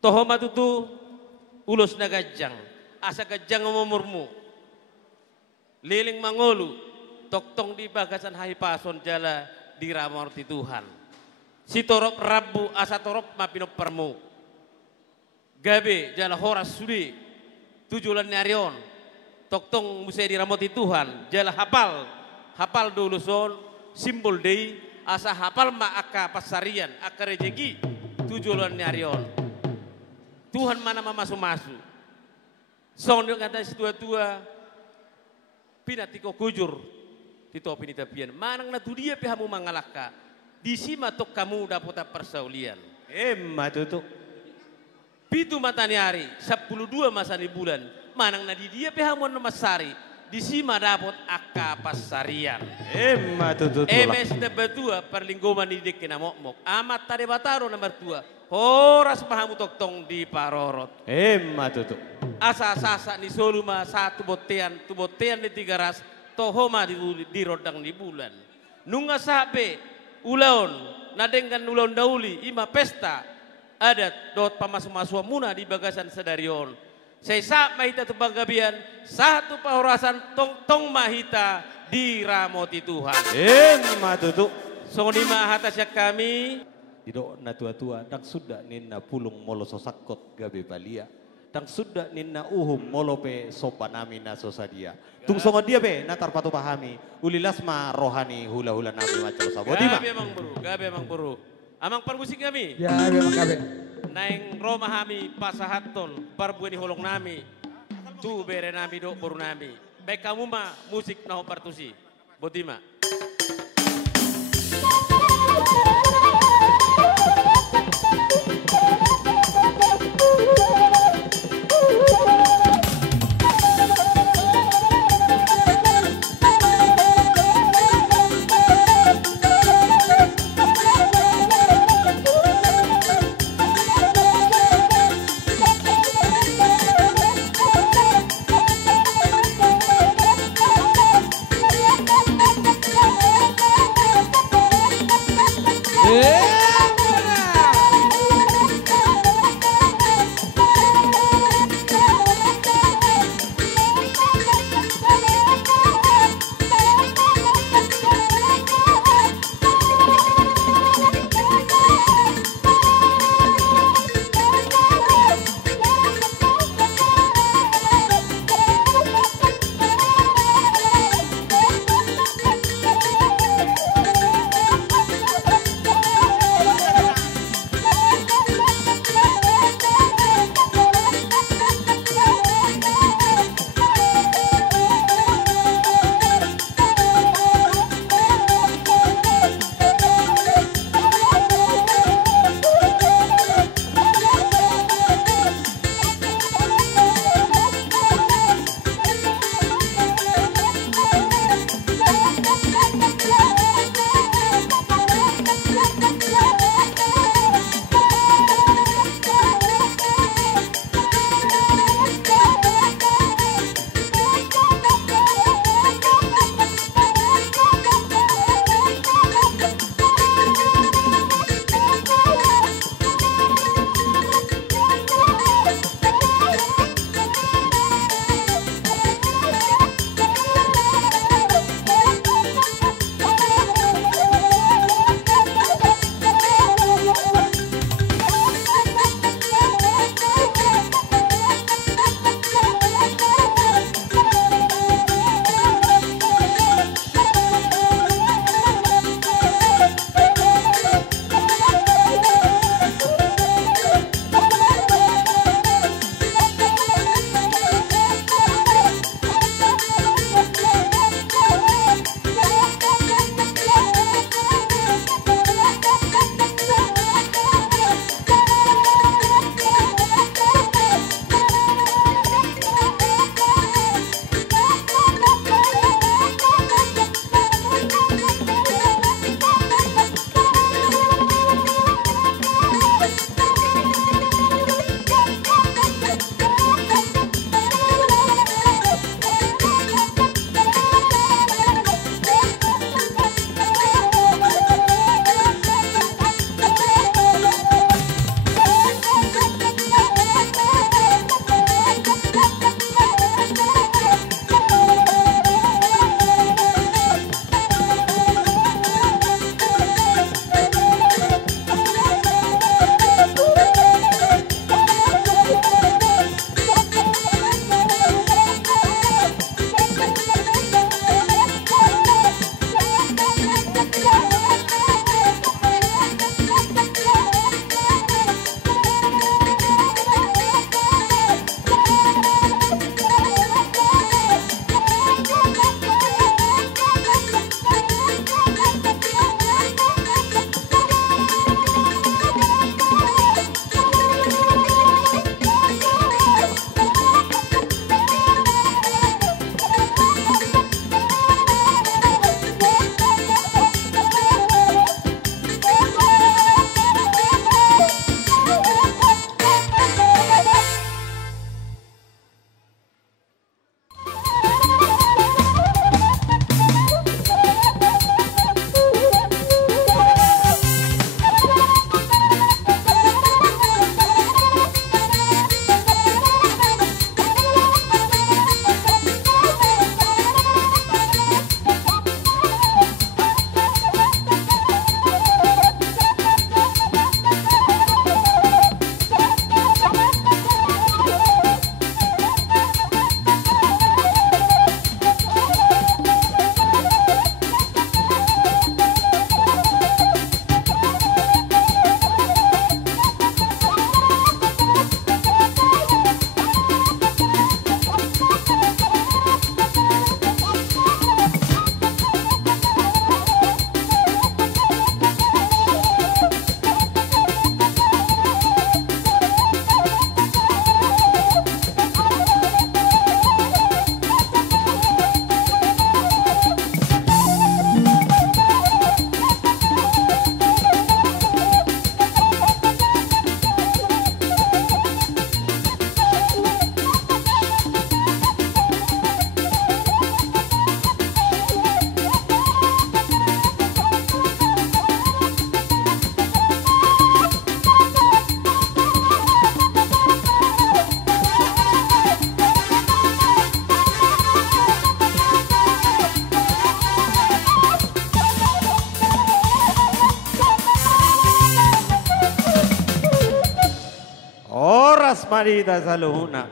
Toho matutu ulos na gajang, asa gajang umumurmu. Liling mangolu, toktong di bagasan haipason jala di ramorti Tuhan. Si torop rabu asa torop mapinop permu. Gabe jala horas sudi, tujulan nyarion. Toktong musai di ramorti Tuhan, jala hafal dulu son, simbol dei, asa hafal ma aka pasarian, aka rejeki, tujulan nyarion. Tuhan mana masu-masu. Sondo kata si tua-tua, pinatiko kujur, tito pinitapian. Manang natu dia pihamu mangalaka, di sima tok kamu dapat persaulian. Matutu. Pitu matani hari, 12 masa di bulan. Manang nadi dia pihamu masari, di sima dapat akka pasarian. Matutu. MS betua perlinggoman didik kena mok-mok. Amat tade bataro nomor 2. Horas pahamu toktong di parorot. Matutu. Asa-asa ni soluma satu botean, tu botean di 3 ras, tohoma di rodang di bulan. Nunga sabe, ulaon, nadengkan ulaon dauli, ima pesta, adat, dot pamasu-masua muna di bagasan sedarion. Saya sak mahita tu banggabian, satu pahorasan tong mahita di ramoti Tuhan. Matutu. Sonima hatasya kami, Dido na tua-tua, dang sudah ninna pulung molo sosakot gabe balia. Dang sudah ninna uhum molo pe sopanami na sosadia. Tung songo dia be natar patu pahami. Ulilasma rohani hula-hula nami macam sabodi ma. gabe emang buru. Amang permusik kami. Ya, memang kabe. Naing Roma kami pasahaton parbueni holong nami. Tu bere nami do boru nami. Baik kamu mah musik naho partusi. Botima. asmari tasaluhuna